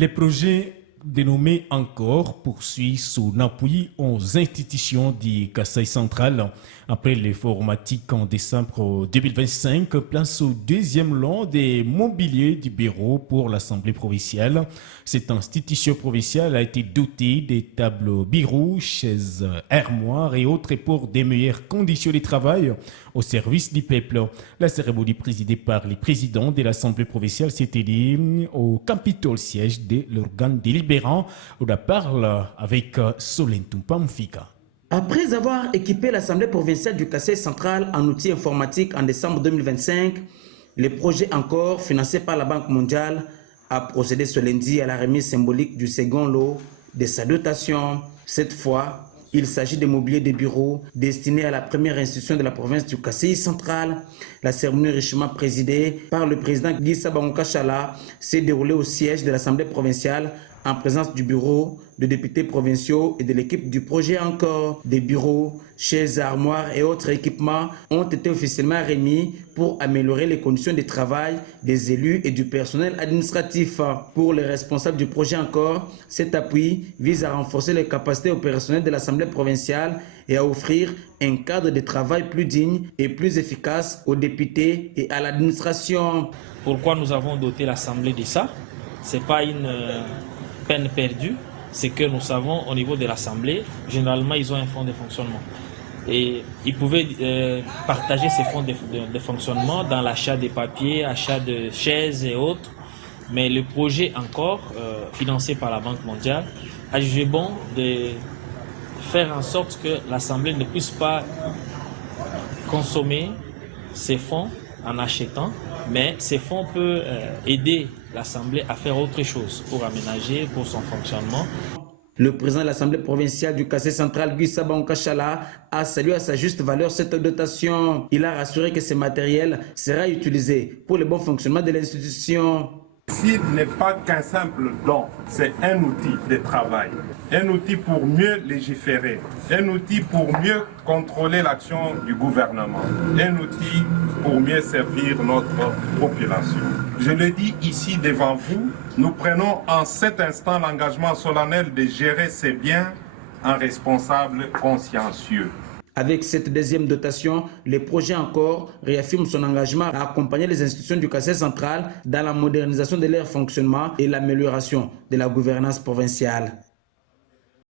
Les projets dénommés Encore poursuit son appui aux institutions du Kasaï central. Après les formatiques en décembre 2025, place au deuxième lot des mobiliers du bureau pour l'Assemblée provinciale. Cette institution provinciale a été dotée des tables bureaux, chaises, armoires et autres pour des meilleures conditions de travail au service du peuple. La cérémonie présidée par les présidents de l'Assemblée provinciale s'est tenue au Capitole siège de l'organe délibérant. On en parle avec Solène Tumpamfika. Après avoir équipé l'Assemblée provinciale du Kasaï central en outils informatiques en décembre 2025, le projet Encore, financé par la Banque mondiale, a procédé ce lundi à la remise symbolique du second lot de sa dotation. Cette fois, il s'agit de mobilier de bureau destiné à la première institution de la province du Kasaï central. La cérémonie richement présidée par le président Guy Sabankachala s'est déroulée au siège de l'Assemblée provinciale en présence du bureau, de députés provinciaux et de l'équipe du projet Encore. Des bureaux, chaises, armoires et autres équipements ont été officiellement remis pour améliorer les conditions de travail des élus et du personnel administratif. Pour les responsables du projet Encore, cet appui vise à renforcer les capacités opérationnelles de l'Assemblée provinciale et à offrir un cadre de travail plus digne et plus efficace aux députés et à l'administration. Pourquoi nous avons doté l'Assemblée de ça? Ce n'est pas une peine perdue, c'est que nous savons au niveau de l'Assemblée, généralement ils ont un fonds de fonctionnement. Et ils pouvaient partager ces fonds de fonctionnement dans l'achat des papiers, achat de chaises et autres. Mais le projet Encore, financé par la Banque mondiale, a jugé bon de faire en sorte que l'Assemblée ne puisse pas consommer ces fonds en achetant, mais ces fonds peuvent aider l'Assemblée à faire autre chose pour aménager, pour son fonctionnement. Le président de l'Assemblée provinciale du Kasaï central, Guy Sabankachala, a salué à sa juste valeur cette dotation. Il a rassuré que ce matériel sera utilisé pour le bon fonctionnement de l'institution. Ici n'est pas qu'un simple don, c'est un outil de travail, un outil pour mieux légiférer, un outil pour mieux contrôler l'action du gouvernement, un outil pour mieux servir notre population. Je le dis ici devant vous, nous prenons en cet instant l'engagement solennel de gérer ces biens en responsable consciencieux. Avec cette deuxième dotation, le projet Encore réaffirme son engagement à accompagner les institutions du Kasaï central dans la modernisation de leur fonctionnement et l'amélioration de la gouvernance provinciale.